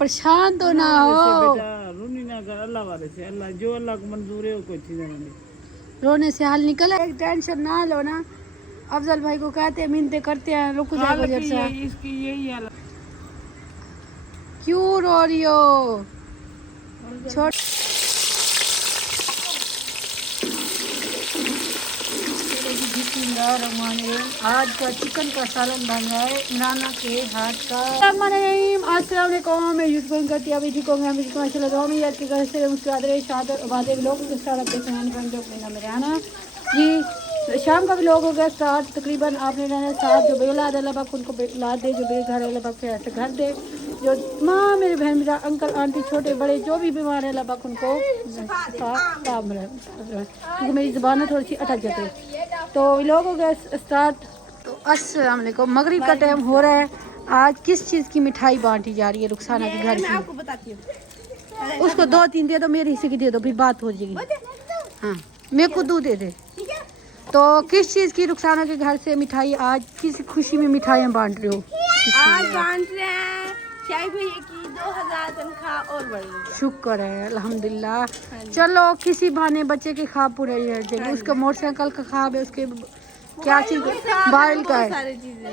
परेशान तो ना हो। बेटा रोनी ना कर, अल्लाह वाले से, अल्लाह जो अल्लाह को मंजूर है वो कोई चीज़ नहीं। रोने से हाल निकल है, टेंशन ना लो ना। अफजल भाई को कहते हैं, मिन्नतें करते हैं, रुक जाए गुजर सा। इसकी यही हालत। क्यों रो रही हो? छोड़। आज का चिकन का सालन बन रहा है नाना के हाथ का। अस्सलाम वालेकुम, मैं यूसुफ करती अभी जी को मैं मुझे माशाल्लाह दो में याद के घर से मुझके आदरे शाद और बाद लोग के साथ अपने फैन फ्रेंड लोग मेरा मेरे आना जी। शाम का भी लोग हो गया स्टार्ट तकरीबन। आपने रहना साथ जो बेौलाद अल्लाह पाक उनको बेौलाद दे, जो बेघर अल्लाह पाक फिर ऐसे घर दे, जो माँ मेरे बहन मेरा अंकल आंटी छोटे बड़े जो भी बीमार है अल्लाह पाक उनको काम रहे, क्योंकि मेरी ज़बान थोड़ी सी अटक जाती है। तो लोग हो गए स्टार्ट। तो अस्सलाम वालेकुम, मगरिब का टाइम हो रहा है। आज किस चीज़ की मिठाई बांटी जा रही है रुखसाना के घर की? आपको बताती हूँ। उसको 2-3 दे दो, मेरे हिस्से की दे दो, फिर बात हो जाएगी। हाँ मेरे को 2 दे दे। तो किस चीज़ की रुखसाना के घर से मिठाई, आज किस खुशी में मिठाइयाँ बांट रहे हो? आज बांट रहे हैं शाही भैया की 2000 तनख्वाह और बढ़ी। शुक्र है अल्हम्दुलिल्लाह। चलो किसी बहाने बच्चे के ख्वाब पूरे हो जाएंगे। उसका मोटरसाइकिल का ख्वाब है, उसके क्या चीज़ बाइल का है। सारी चीजें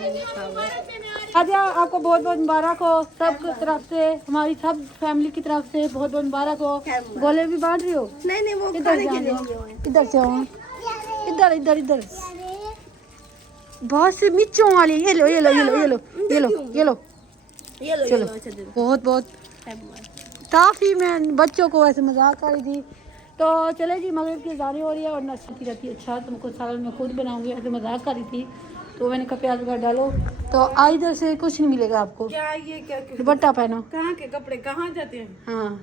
आज आपको बहुत बहुत मुबारक हो, सब की तरफ से, हमारी सब फैमिली की तरफ से बहुत बहुत मुबारक हो। गोले भी बांट रही हो? नहीं वो इधर खाने के लिए इधर से आओ, इधर इधर इधर। बहुत से मिर्चों वाली, ये लो ये लो ये लो ये लो ये लो ये लो। ये लो चलो बहुत बहुत काफ़ी। मैं बच्चों को ऐसे मजाक कर रही थी। तो चले जी, मगरिब की अज़ान हो रही है और नस्ती रहती है। अच्छा तुमको सालन मैं खुद बनाऊंगी, ऐसे मजाक कर रही थी। तो मैंने कहा प्याज वगैरह डालो। तो आज इधर से कुछ नहीं मिलेगा आपको। क्या ये क्या दुपट्टा पहनो। कहाँ के कपड़े कहाँ जाते हैं? हाँ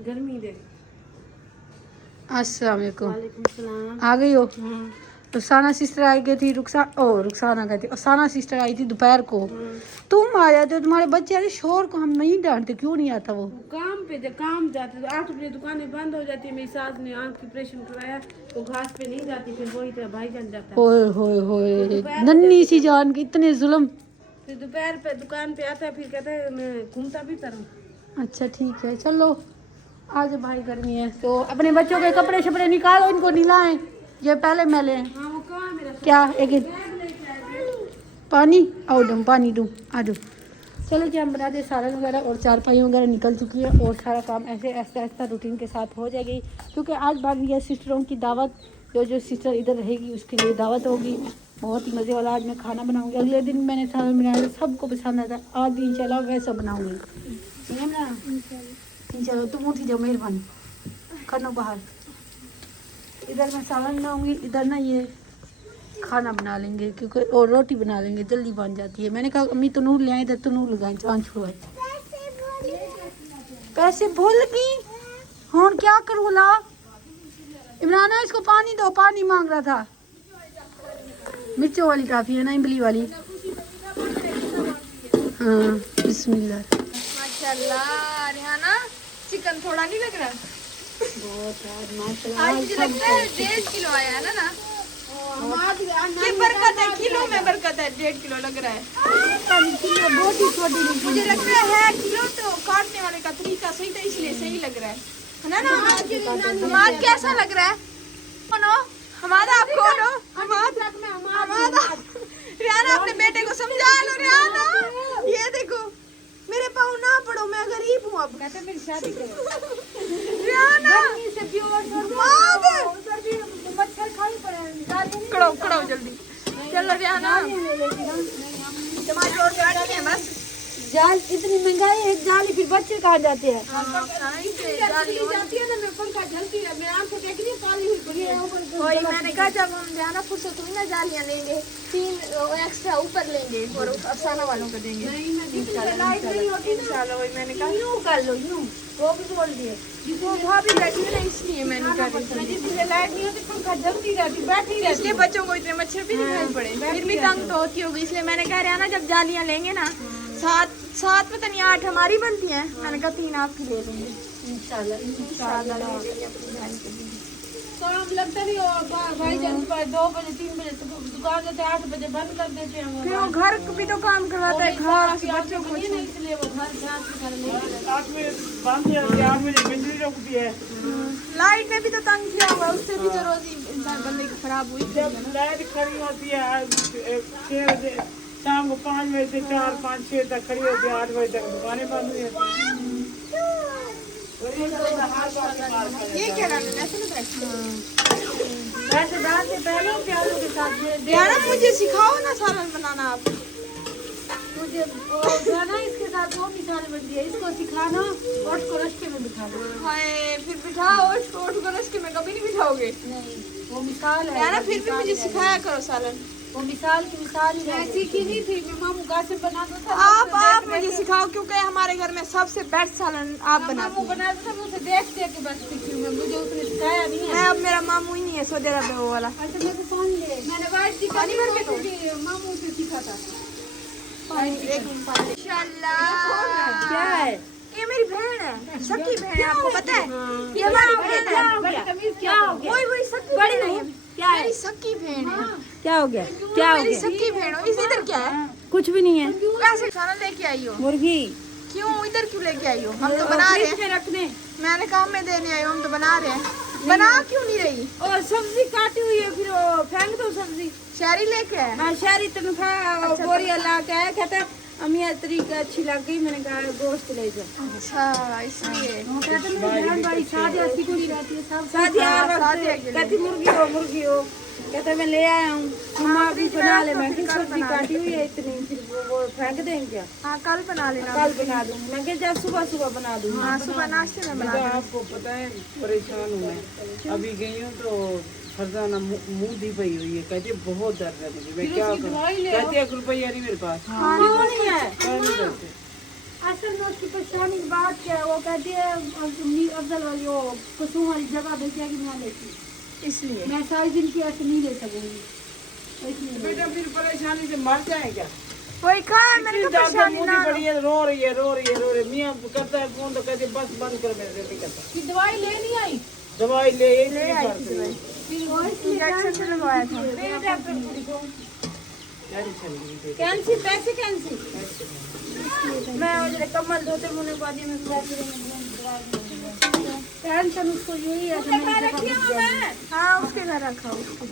गर्मी देख। अस्सलाम वालेकुम। वालेकुम सलाम। आ गई हो? रुखसाना सिस्टर आई गई थी, रुखसाना गई थी, अफसाना सिस्टर आई थी दोपहर को। तुम आ जाते हो, तुम्हारे बच्चे अरे शोर को हम नहीं डांटते, क्यों नहीं आता वो? काम पे काम जाते तो 8 बजे दुकानें बंद हो जाती है। मेरी सास ने आँख की ऑपरेशन करवाया तो घास पे नहीं जाती, फिर वही तरह भाई जान जाता है। होए होए होए, नन्ही सी जान के इतने जुल्म। फिर दोपहर पे दुकान पे आता है, फिर कहता है मैं घूमता भी करूँ। अच्छा ठीक है, चलो आज भाई गर्मी है तो अपने बच्चों के कपड़े शपड़े निकालो, इनको नीलाएं, ये पहले मैले हैं। हाँ वो कहाँ मेरा क्या एक पानी आओ दूँ, पानी दूँ, आ जाओ। चलो जी हम बना दे सालन वगैरह और चारपाई वगैरह निकल चुकी है और सारा काम ऐसे ऐसा ऐसा रूटीन के साथ हो जाएगी, क्योंकि आज बन रही है सिस्टरों की दावत। जो सिस्टर इधर रहेगी उसके लिए दावत होगी, बहुत ही मज़े वाला आज मैं खाना बनाऊंगी। अगले दिन मैंने सालन बनाया, सबको पसंद आता है। आज भी इंशाल्लाह वैसा बनाऊंगी, ठीक है ना? इंशाल्लाह तुम उठी जाओ, मेहरबानी करना बाहर। इधर मैं सालन बनाऊंगी, इधर ना ये खाना बना लेंगे, क्योंकि और रोटी बना लेंगे, जल्दी बन जाती है। मैंने कहा अम्मी तनूर ले आए, इधर तनूर लगाए, चांद छुड़वाए। पैसे भूल गई हूँ, क्या करूँ ला? इमराना इसको पानी दो, पानी मांग रहा था। मिर्चों वाली काफ़ी है ना, इमली वाली। हाँ बिस्मिल्लाह। माशाल्लाह रेहाना, चिकन थोड़ा नहीं लग रहा? आज मुझे लगता है 1.5 किलो आया है ना। ये बरकत है, किलो में बरकत है, 1.5 किलो लग रहा है। मुझे लग रहा है किलो, तो काटने वाले का तरीका सही था इसलिए सही लग रहा है ना। हमारा कैसा लग रहा है? कौन हो हमारा? आप कौन हो? हमारा रियाना, अपने बेटे को समझा लो रियाना। ये देखो मेरे पाँव ना पड़ो, मैं गरीब हूँ। अब कहते मेरी शादी करो रियाना से मच्छर खाई पड़े। कड़ो जल्दी चलो रियाना, टमाटर और काटनी है बस। जाल इतनी महंगाई है, एक जाल फिर बच्चे कहाँ जाते हैं? मैंने कहा जब हम जाना फुर्सत हुई ना जालियाँ लेंगे, 3 एक्स्ट्रा ऊपर लेंगे और अफसाना वालों को देंगे। इंशाल्लाह वही मैंने कहा यूँ कर लो, यूँ वो भी बोल दिए भाभी बैठी है ना, इसलिए मैंने कहा लाइट नहीं होती पंखा जलती रहती बैठी रहती, इसलिए बच्चों को इतने मच्छर भी दिखाई पड़े, फिर भी तंग तो होती होगी। इसलिए मैंने कह रहा ना जब जालियाँ लेंगे ना, 7 पता नहीं 8 हमारी बनती हैं, मैंने कहा 3 आपकी ले लेंगे इंशाल्लाह। काम लगता नहीं हो भाई जान 2 बजे 3 बजे दुकान जाते 8 बजे बंद कर देते हैं फिर वो घर भी तो काम करवाता है, घर से बच्चों को नहीं इसलिए वो घर जांच कर ले 8 बजे बंद है, 8 बजे बिजली रुकती है। लाइट में भी तो तंग किया हुआ, उससे भी तो रोजी इंसान बंदे की खराब हुई। जब लाइट खड़ी होती है 6 बजे शाम को 5 बजे से 4 5 6 तक खड़ी होती है, 8 बजे तक दुकानें बंद हुई होती हैं। ये क्या डालना है? ऐसे लग रहा है। वैसे डाल के पहले प्याजों के साथ यार मुझे सिखाओ ना सालन बनाना आप। मुझे वो ना इसके साथ वो मिसाल बनती है, इसको सिखाना और इसको रस्ते में बिठाना। हाय फिर बिठाओ इसको, उठ कर उसके में कभी नहीं बिठाओगे। नहीं वो मिसाल है यार फिर भी मुझे सिखाया करो सालन। वो मिसाल की मिसाल ही है। सीखी नहीं थी मैं, मामू गासे बना दो था। आप मुझे सिखाओ, क्योंकि हमारे घर में सबसे बेस्ट सालन आप बनाते मामू हैं। बना दो था, मैं उसे देख के बस सीखी हूँ मैं, मुझे उसने सिखाया नहीं है। मैं अब मेरा मामू ही नहीं है सऊदी अरब में वो वाला। अच्छा मेरे को पानी दे, मैंने बात की पानी भर के दो। मामू से सीखा था। इंशाल्लाह। क्या है ये मेरी बहन है, सकी बहन है, आपको पता है? ये हमारी बहन है। बदतमीज क्या हो गया? वही सकी बड़ी बहन नहीं है। क्या है? मेरी सकी बहन है। क्या हो गया? क्या हो मेरी गया? सकी बहन हो। इधर क्या है? कुछ भी नहीं है। कैसे खाना लेके आई हो? मुर्गी क्यों इधर क्यों लेके आई हो? हम तो बना रहे हैं। फ्रिज में रखने मैंने कहा मैं देने आई हूँ, हम तो बना रहे हैं। बना क्यों नहीं रही? और सब्जी काटी हुई है, फिर वो फेंक दो सब्जी। शहरी लेके आए। हाँ शहरी तनख्वाह बोरी ला के आया, कहता अम्मी तरीका अच्छी लग गई, मैंने कहा गोश्त ले जाओ। अच्छा इसलिए। कहती मुर्गी हो, कहता मैं ले आया हूँ, मम्मा भी बना ले। मैं कि सब्जी काटी हुई है इतनी, फिर वो फेंक देंगे क्या? हाँ कल बना लेना। कल बना दूंगी, मैं क्या जब सुबह बना दूंगी। हाँ सुबह नाश्ते में बना लेना। आपको पता है परेशान हूँ मैं। अभी गई हूँ तो फरजाना मुंह दी पई हुई है, कहती है बहुत दर्द है मुझे, मैं क्या करूँ? कहती है 1 रुपया नहीं मेरे पास। क्यों नहीं है? क्या नहीं करते? असल में उसकी परेशानी की बात क्या है, वो कहती है अफजल वाली वो कुसुम वाली जगह भेजेगी मैं लेती, इसलिए मैं सारी दिन की ऐसे नहीं ले सकूंगी इसलिए। बेटा फिर परेशानी से मर जाए क्या? वही कहा मैंने इतनी तो ज्यादा परेशानी मुंह ना दी पड़ी है, रो रही है। मियाँ करता है फोन तो कहते बस बंद कर, मेरे से नहीं करता। कि दवाई लेनी आई, दवाई ले ले आई थी दवाई। फिर वो इंजेक्शन से लगवाया था। कैंसिल पैसे कैंसिल मैं वो जरा कमल धोते मुने बाजी में टेंशन उसको यही है। हाँ उसके घर रखा उसको।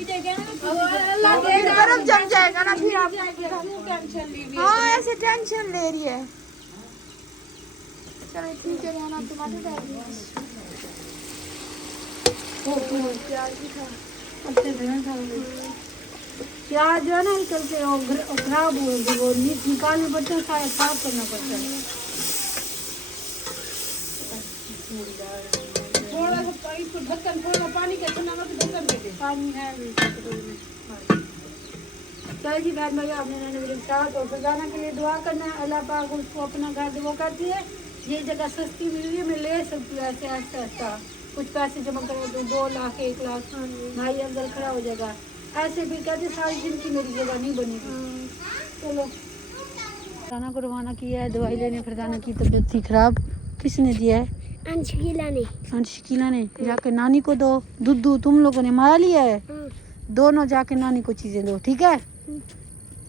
अल्लाह बर्फ जम जाएगा ना फिर आप। टेंशन ली हाँ ऐसे टेंशन ले रही है। चलो ठीक है, यहाँ टमाटर डाल दिए। प्याज जो है ना चलते खराब हो गई, वो निकालने पड़ते हैं, साफ करना पड़ता है। थोड़ा सा इसको ढक्कन, थोड़ा पानी का नमक ढक्कन दे दे, पानी है चलो जी। बहन भैया अपने नन्हे वीडियो स्टार्ट और फरजाना के लिए दुआ करना है, अल्लाह पाक उसको अपना घर वो करती है। ये जगह सस्ती मिल रही है, मैं ले सकती हूँ ऐसे ऐसा कुछ पैसे जमा करो तो 2 लाख 1 लाख भाई अंदर खड़ा हो जाएगा। ऐसे भी कहते सारी जिंदगी मेरी जगह नहीं बनेगी। चलो फरजाना को रवाना किया है दवाई लेने। फरजाना की तबीयत थी खराब, किसने दिया है? अंशिकीला ने। जाके नानी को दो। दुद्धू तुम लोगों ने मारा लिया है, दोनों जाके नानी को चीजें दो, ठीक है?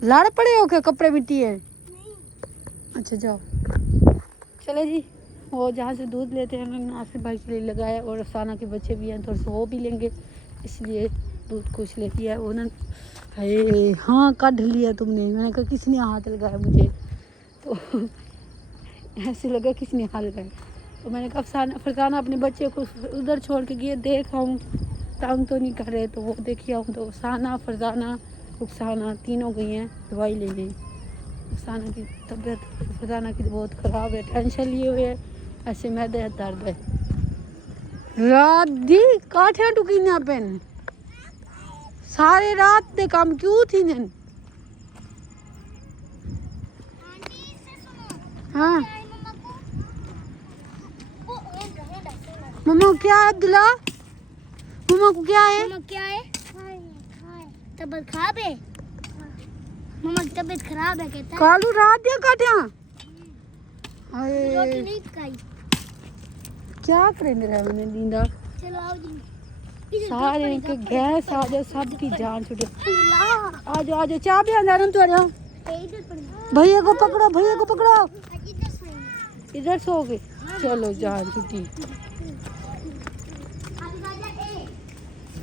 लड़ पड़े हो क्या? कपड़े मिट्टी है? अच्छा जाओ। चले जी, वो जहाँ से दूध लेते हैं मैंने नासिर भाई के लिए लगाया, और अफसाना के बच्चे भी हैं, थोड़ा सा वो भी लेंगे, इसलिए दूध कुछ ले लिया। उन्होंने हाँ काट लिया तुमने, मैंने कहा किसने हाथ लगाया मुझे, तो ऐसे लगा किसने हाथ लगाया। तो मैंने कहा फरजाना अपने बच्चे को उधर छोड़ के गए, देख आऊँ तंग तो नहीं कर रहे, तो वो देखिए आऊँ। तो अफसाना फरजाना रुखसाना तीनों गई हैं दवाई लेने। अफसाना की तबीयत फरजाना की बहुत ख़राब है, टेंशन लिए हुए है, ऐसे मैदे दर्द है। रात दी काठिया टुकीना पेन सारे रात दे काम क्यों थी ने? हाँ मम्मा क्या है? अब्दुल्ला मम्मा को क्या है? मम्मा क्या है? तबीयत खराब है। मम्मा की तबीयत खराब है कहता है। कालू रात दिया काटिया। रोटी नहीं खाई। क्या करेंगे रे मैंने दींदा। चलो आओ जी। सारे इनके गैस आ जाओ, सबकी जान छूटे। आ जाओ आ जाओ, चाय पिया जाना तो आ जाओ। भैया को पकड़ो, भैया को पकड़ो। इधर सो गए, चलो जान छुट्टी।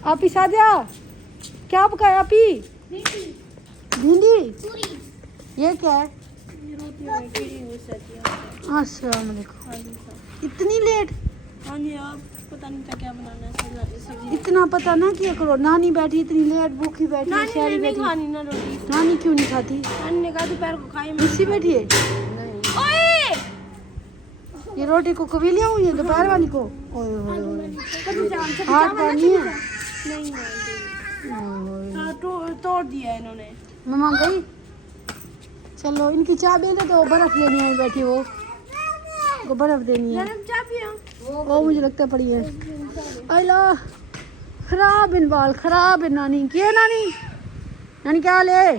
आप ही सादिया क्या पकाया? आप ही भिंडी। ये क्या है? अस्सलाम वालेकुम। इतनी लेट? हाँ जी, आप पता नहीं था क्या बनाना है सब्जी। इतना पता ना किया करो। नानी बैठी इतनी लेट, भूखी बैठी है, शहरी नहीं बैठी। खानी ना रोटी। नानी क्यों नहीं खाती? नानी ने कहा दोपहर को खाई। इसी बैठी है। ओए ये रोटी को कभी ले आऊँ, ये दोपहर वाली को? ओए ओए ओए, हाथ पानी है। नहीं ओए, तोड़ दिया इन्होंने। मम्मा गई। चलो इनकी चाय बेले तो बर्फ लेने आई बैठी, वो बर्फ देनी है। गरम चाय पियो। वो मुझे लगता पड़ी है। अल्लाह खराब इन बाल, खराब है नानी। क्या नानी? नानी क्या हाल है?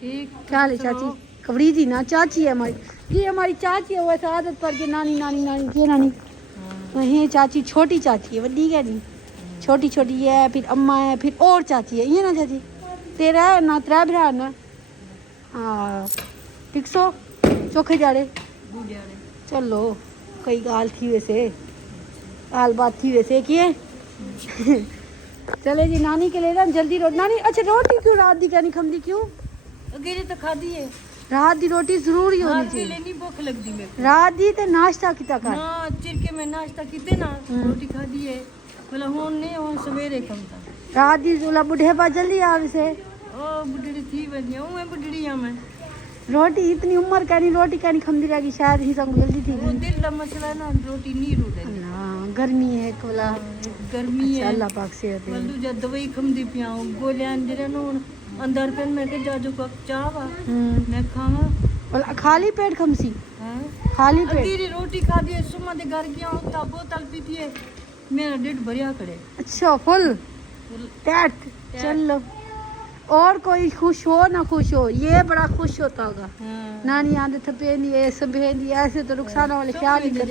ठीक। क्या हाल है चाची? कबड़ी जी ना चाची है हमारी, ये हमारी चाची है। वैसे आदत पड़ गई नानी नानी नानी। क्या नानी? वही चाची, छोटी चाची है, वड्डी क्या नहीं, छोटी छोटी है। फिर अम्मा है, फिर और चाची है। ये ना चाची तेरा है ना, त्रै भरा ना। हाँ ठीक सो चोखे जाड़े। चलो कई गाल थी वैसे, गाल बात थी वैसे किए। चले जी नानी के ले ना जल्दी नानी। अच्छा रोटी क्यों रात दी क्या नहीं खमदी क्यों? अकेले तो खा दी है। रात दी रोटी जरूरी होनी चाहिए। नहीं भूख लगती मेरे को। रात दी ते नाश्ता किता कर ना चिरके में नाश्ता कीते ना, रोटी खा दी है। बोला हुन नहीं, हुन सवेरे खमता। रात दी जोला बुढ़े पा जल्दी आवे से। ओ बुढ़ड़ी थी वजिया, मैं बुढ़ड़ी आ मैं। रोटी इतनी उम्र का नहीं, रोटी का नहीं खमदी रहेगी शायद ही संग जल्दी थी। वो दिल का मसला है ना, रोटी नहीं रोटे। अल्लाह गर्मी है कोला, गर्मी है। अल्लाह पाक से है। मैं दूजा दवाई खमदी पिया गोलियां जरे नो अंदर पेन में के जाजू का चावा मैं खावा। और खाली पेट खमसी? हां खाली पेट। अधीरी रोटी खा दी, सुमा दे घर गया उता बोतल पीती है, मेरा डेढ़ भरिया खड़े। अच्छा फुल टैट। चलो और कोई खुश हो ना खुश हो, ये बड़ा खुश होता होगा। नानी आंदे थपे नहीं है सबे नहीं, ऐसे तो रुखसाना वाले ख्याल ही कर।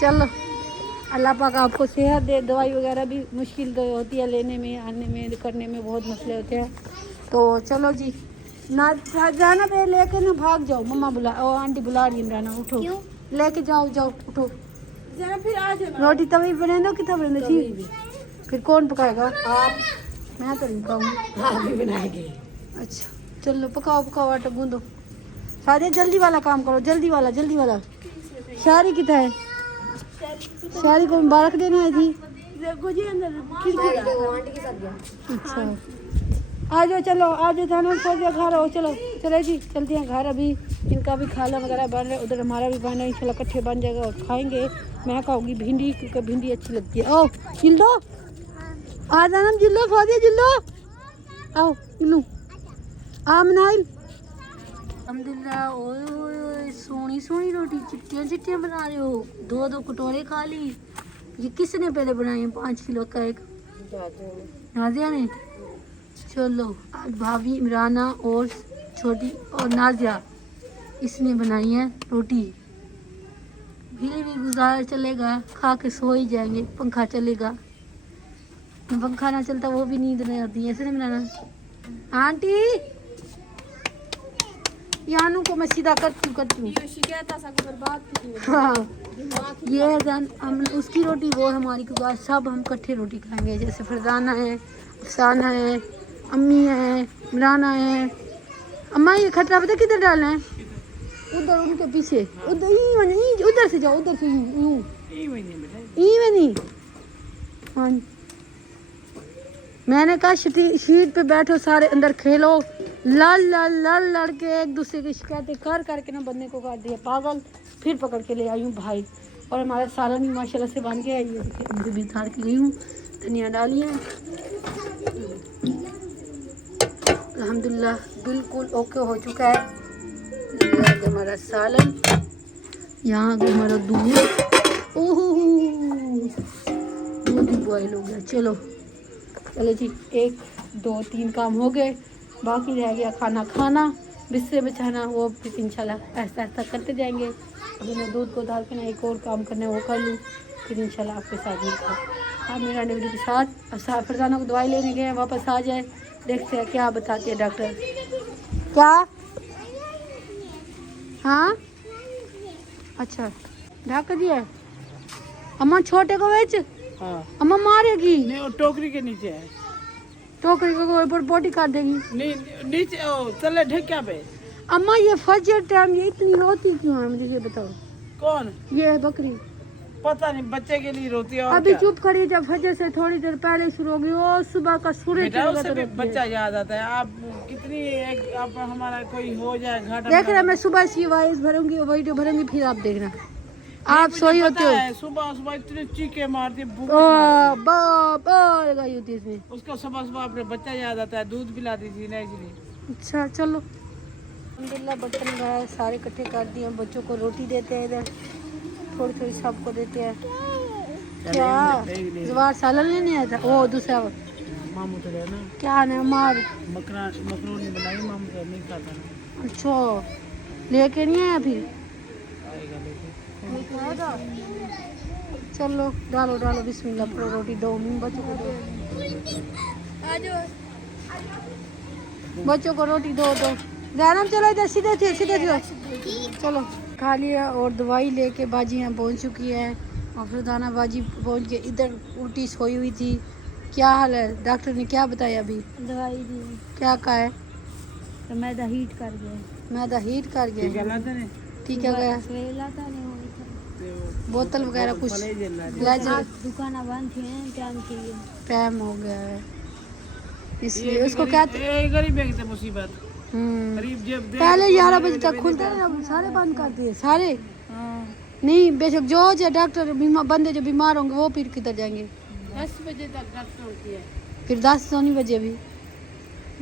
चलो अल्लाह पाक आपको सेहत दे। दवाई वगैरह भी मुश्किल तो होती है लेने में, आने में, करने में बहुत मसले होते हैं। तो चलो जी ना जाना पे लेके ना भाग जाओ। मम्मा बुला, ओ आंटी बुला रही है ना, उठो लेके जाओ, जाओ उठो। जरा फिर आ जाना। रोटी तभी बने दो कितना बने थी? फिर कौन पकाएगा? आप? मैं तो नहीं पकाऊंगी। हाँ भी बनाएंगे। अच्छा चलो पकाओ पकाओ, आटा गूंदो। सारे जल्दी वाला काम करो, जल्दी वाला जल्दी वाला। शारी कितना है? शारी को मुबारक देने आई थी। अच्छा आ जाओ, चलो आ जाओ, जाना सोच घर आओ। चलो चले जी चलते हैं घर। अभी इनका भी खाना वगैरह बन रहा है, उधर हमारा भी बन रहा है। इंशाल्लाह इकट्ठे बन जाएगा और खाएंगे। मैं खाऊंगी भिंडी क्योंकि भिंडी अच्छी लगती है। ओ जिल्लो आ जाना, जिल्लो फौजी जिल्लो आओ। इल्लू आ मनाइल। अल्हम्दुलिल्लाह। ओए ओए सोनी सोनी रोटी चिट्टियाँ चिट्टियाँ बना रहे हो। दो दो कटोरे खा ली। ये किसने पहले बनाए हैं? 5 किलो का एक नाजिया ने। चलो आज भाभी इमराना और छोटी और नाजिया इसने बनाई है रोटी। फिर भी गुजार चलेगा, खा के सो ही जाएंगे। पंखा चलेगा, पंखा ना चलता वो भी नींद नहीं आती। ऐसे नहीं बनाना आंटी। यानू को मैं सीधा करती हूँ। हाँ ये जन हम उसकी रोटी वो हमारी, क्योंकि सब हम इकट्ठे रोटी खाएंगे। जैसे फरजाना है, अफसाना है, अम्मी है, इमराना है। अम्मा ये खटरा पता किधर डालना है? उधर उनके पीछे, उधर उधर से जाओ, उधर से यूं में नहीं। हाँ मैंने कहा शीट पे बैठो सारे, अंदर खेलो। लड़ लड़ लड़ लड़ के एक दूसरे की शिकायतें कर करके ना बंदे को कर दिया पागल। फिर पकड़ के ले आई हूँ भाई। और हमारा सालन भी माशाल्लाह से बन गया। ये देखिए भी थार के गई हूँ, धनिया डाली है। अल्हम्दुलिल्लाह बिल्कुल ओके हो चुका है। ये हमारा सालन, यहाँ हमारा दूध, ओह दूध ही बॉयल हो गया। चलो चलो जी 1 2 3 काम हो गए, बाकी रह गया खाना खाना। बिस्तर बिछाना, वो फिर इंशाल्लाह ऐसा ऐसा करते जाएंगे। अभी मैं दूध को डाल के ना एक और काम करना है वो कर लूँ, फिर इंशाल्लाह आपके साथ मिलता है। हाँ मेरा डिलीवरी के साथ फरजाना को दवाई लेने गए, वापस आ जाए, देखते हैं क्या बताते हैं डॉक्टर। क्या? हाँ अच्छा ढाक दिया है। अम्मा छोटे को बेच, हाँ अम्मा मारेगी, नहीं वो टोकरी के नीचे है। टोकरी को ऊपर बोटी काट देगी। नहीं नीचे चले ढक्या पे। अम्मा ये फजर टाइम ये इतनी रोती क्यों है, मुझे ये बताओ। कौन? ये है बकरी, पता नहीं, बच्चे के लिए रोती है और अभी क्या? चुप खड़ी, जब फजर से थोड़ी देर पहले शुरू होगी वो सुबह का सूरज बेटा चढ़ेगा उससे तो भी रोती है। बच्चा याद आता है। आप कितनी आप हमारा कोई हो जाए घाटा देख रहे मैं सुबह से वॉइस भरूंगी, वीडियो भरूंगी, फिर आप देखना। आप सोई होते हो, सुबह सुबह इतने चीखे मारती है, भूख बाप लगाई होती है इसमें। उसको सुबह सुबह अपने बच्चा याद आता है, दूध पिलाती थी ना इसलिए। अच्छा चलो अल्हम्दुलिल्लाह बर्तन वगैरह सारे इकट्ठे कर दिए। बच्चों को रोटी देते हैं, इधर थोड़ी थोड़ी सबको देते हैं। क्या जवार सालन लेने आया था? वो दूसरा मामू तो है ना, क्या ना मार मकरोनी बनाई, मामू तो नहीं खाता ना। अच्छा लेके नहीं आया फिर? आएगा लेके। चलो डालो डालो बिस्मिल्लाह पढ़ो, रोटी दो बच्चों को दो, बच्चों को रोटी दो दो। जैनब चलो इधर सीधे थे चलो खा लिया। और दवाई लेके बाजी यहाँ पहुँच चुकी है, और फरजाना बाजी पहुँच के इधर उल्टी सोई हुई थी। क्या हाल है? डॉक्टर ने क्या बताया? अभी दवाई दी, क्या कहा है? तो मैदा हीट कर गया, मैदा हीट कर गया, ठीक है गया, बोतल वगैरह कुछ दुकान बंद थी, टाइम हो गया है इसलिए उसको कहते गरीब है मुसीबत। गरीब जब पहले 11 बजे तक खुलते हैं, अब सारे बंद कर दिए सारे। नहीं बेशक जो डॉक्टर बंदे जो बीमार होंगे वो फिर किधर जाएंगे? 10 बजे तक डॉक्टर होती है। फिर 10 तो नहीं बजे भी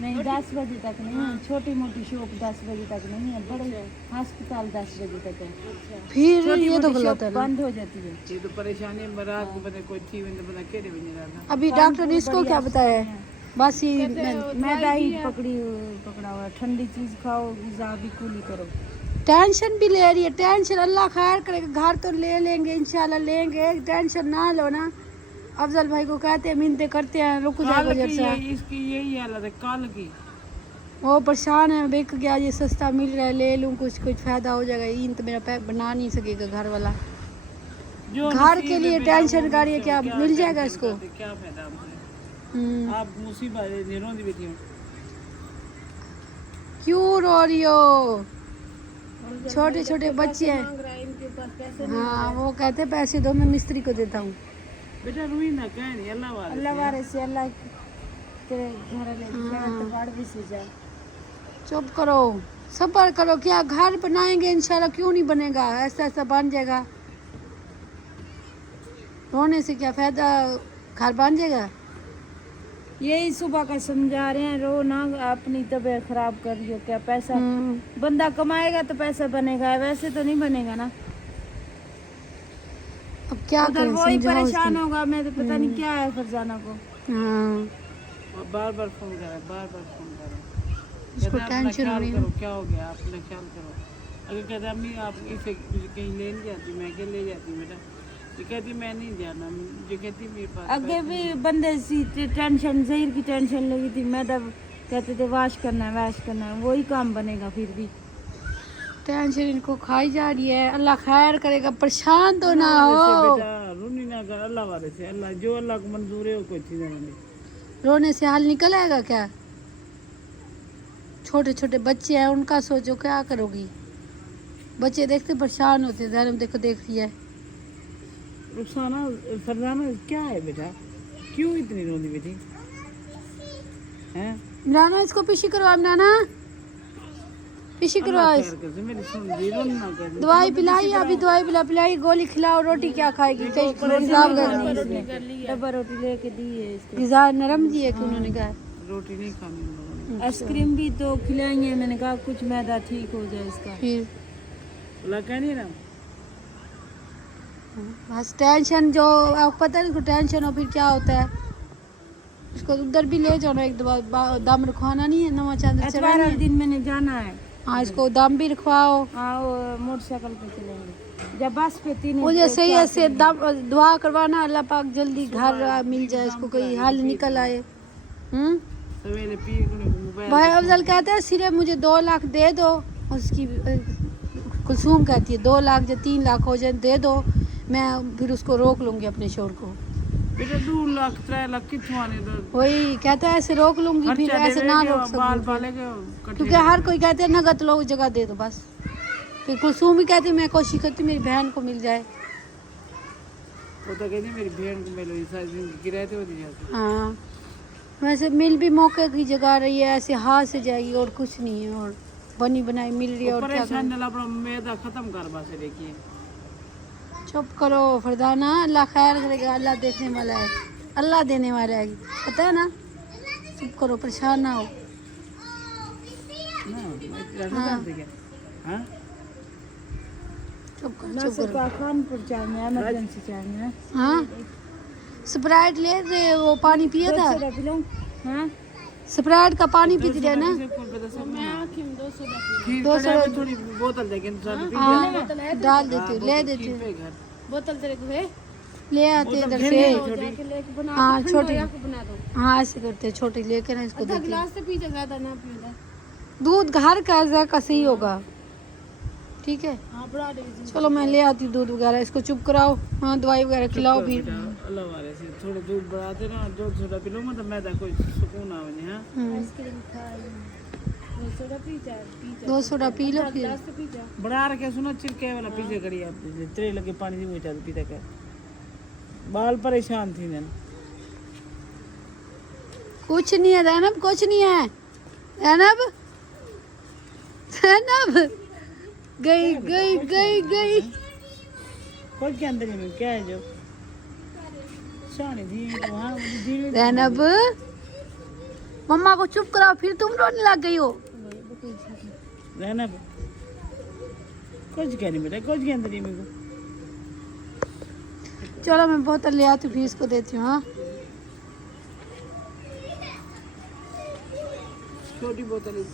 नहीं 10 बजे तक नहीं, छोटी मोटी शॉप 10 बजे तक नहीं है, बड़े अस्पताल 10 बजे तक है। फिर ये तो गलत है ना। बंद हो जाती है। ये तो परेशानी है, रात को पता कोई थी बंदा केड़े भी नहीं रहता। अभी डॉक्टर ने इसको क्या बताया है? बस ये मैदा ही पकड़ा हुआ, ठंडी चीज खाओ, ग़िज़ा भी कूली करो। टेंशन भी ले रही है, टेंशन अल्लाह खैर करेगा, घर तो ले लेंगे इंशाल्लाह लेंगे, टेंशन ना लो ना। अफजल भाई को कहते हैं मिन्नतें करते हैं, रुक जाए बजट से। इसकी यही हालत है काल की। वो परेशान है, बिक गया, ये सस्ता मिल रहा है ले लूँ, कुछ फ़ायदा हो जाएगा। इन तो मेरा पैक बना नहीं सकेगा घर वाला, घर के लिए टेंशन कर रही है, क्या मिल जाएगा इसको? क्या फायदा हमसे? आप मुसीबत निरोंदी बेटी हो। क्यों रो रही हो? छोटे छोटे बच्चे हैं। हाँ वो कहते पैसे दो, मैं मिस्त्री को देता हूँ। बेटा रुई ना कह नहीं, अल्लाह वाले से अल्लाह तेरे घर ले तो बाढ़ भी से जाए। चुप करो, सब्र करो, क्या घर बनाएंगे इंशाल्लाह, क्यों नहीं बनेगा, ऐसा ऐसा बन जाएगा। रोने से क्या फायदा, घर बन जाएगा। यही सुबह का समझा रहे हैं, रो ना, अपनी तबीयत खराब कर रही हो क्या? पैसा बंदा कमाएगा तो पैसा बनेगा, वैसे तो नहीं बनेगा ना। अब क्या उधर करें, वही समझाओ परेशान इसको। होगा, मैं तो पता नहीं क्या है फरजाना को। हाँ बार बार फोन कर रहा है, बार बार फोन कर रहा है। इसको कहता है, अपना टेंशन हो ख्याल रही है। करो, क्या हो गया, अपना ख्याल करो। अगर कहता अम्मी आप इसे कहीं ले नहीं जाती, मैं क्या ले जाती बेटा? ये कहती मैं नहीं जाना, जो कहती मेरे पास आगे भी बंदे सी टेंशन, जहीर की टेंशन लगी थी, मैं तब कहते थे वाश करना है, वही काम बनेगा। फिर भी टेंशन इनको खाई जा रही है, अल्लाह खैर करेगा, परेशान तो ना से हो। बेटा रुनी ना कर, अल्लाह वाले से, अल्लाह जो अल्लाह को मंजूर है वो कोई चीज़ नहीं। रोने से हाल निकल आएगा क्या? छोटे छोटे बच्चे हैं, उनका सोचो क्या करोगी। बच्चे देखते परेशान होते, धर्म देखो देख रही है। रुखसाना फरजाना क्या है बेटा, क्यों इतनी रोनी बेटी हैं? इमराना इसको पीछी करो, इमराना पीछी करो। मेरी सुन दी, रोन ना कर। दवाई पिलाई, अभी दवाई पिलाई, गोली खिलाओ, रोटी क्या खाएगी? डब्बा रोटी लेके दी है इसको। गिज़ा नरम जी है कि उन्होंने कहा रोटी नहीं खानी उन लोगों ने। आइसक्रीम भी तो खिलाई है, मैंने कहा कुछ मैदा ठीक हो जाए इसका। फिर बोला कह नहीं ना, बस टेंशन जो आपको पता है, टेंशन हो फिर क्या होता है। उसको उधर भी ले जाओ ना, एक दम रखवाना नहीं है, नवा चांद एतवार वाले दिन मैंने जाना है, हाँ इसको दम भी रखवाओ। हाँ वो मोटरसाइकिल पे चलेंगे, जब बस पे 3 मुझे सही ऐसे दम दुआ करवाना, अल्लाह पाक जल्दी घर मिल जाए, इसको कोई हल निकल आए। सवेरे पी मोबाइल भाई अफजल कहते हैं सिर्फ मुझे 2 लाख दे दो, उसकी कुलसूम कहती है 2 लाख या 3 लाख हो जाए दे दो, मैं फिर उसको रोक लूंगी अपने शोर को। बेटा 2 लाख 3 लाख कितों आने दो, वही कहता है ऐसे रोक लूंगी, फिर ऐसे ना रोक बाल सकूंगी पालेगे क्योंकि हर कोई कहते हैं नगद लो जगह दे दो बस। फिर कुलसूम भी कहती है मैं कोशिश करती हूँ मेरी बहन को मिल जाए। वो तो कहती मेरी बहन को मिलो, इस सारी जिंदगी किराए तो होती जाती। हाँ वैसे मिल भी मौके की जगह रही है, ऐसे हाथ से जाएगी और कुछ नहीं है, और बनी बनाई मिल रही है और क्या परेशान ना अपना मैदा खत्म कर बस। देखिए चुप करो फरदाना, अल्लाह खैर करेगा, अल्लाह देखने वाला है, अल्लाह देने वाला है, पता है ना। चुप करो, परेशान ना हो। हाँ चुप करो ना चुप सिर्फ करो। खानपुर चाहिए, इमरजेंसी चाहिए। हाँ स्प्राइट ले रहे, वो पानी पिया था, हाँ स्प्राइट का पानी पीती रहे ना। 200 थोड़ी बोतल देके हाँ डाल देती हूँ, ले देती हूँ, घर बोतल तेरे को है, ले आते इधर से। हाँ छोटी, हाँ ऐसे करते हैं, छोटी लेके ना इसको देते हैं। गिलास से पी जा, ज्यादा ना पी। दूध घर का सही होगा, ठीक है। हाँ बड़ा दे दीजिए। चलो मैं ले आती हूँ दूध वगैरह, इसको चुप कराओ, हाँ दवाई वगैरह खिलाओ भी। अल्लाह वाले से थोड़े दूध बढ़ाते ना, जो थोड़ा पी लूँगा तो मैं कोई सुकून आवे। हाँ आइसक्रीम खाई, 200 पी जा, 2 सोडा पी लो फिर। गिलास से पी जा। बढ़ा रखे सुनो, चिरके वाला पीछे करी आप तेरे लगे पानी दी वो चाल पीता कर, बाल परेशान थी नन। कुछ नहीं है रैनब, कुछ नहीं है रैनब, रैनब गई गई गई गई। कोई के अंदर ही में क्या है जो शानी दी तो हाँ दी रैनब मम्मा को चुप कराओ, फिर तुम रोने लग गई हो। रहना कुछ कह नहीं बेटा, कुछ के अंदर ही मेरे को। चलो मैं बोतल ले आती हूँ, फिर इसको देती हूँ। हाँ छोटी बोतल है।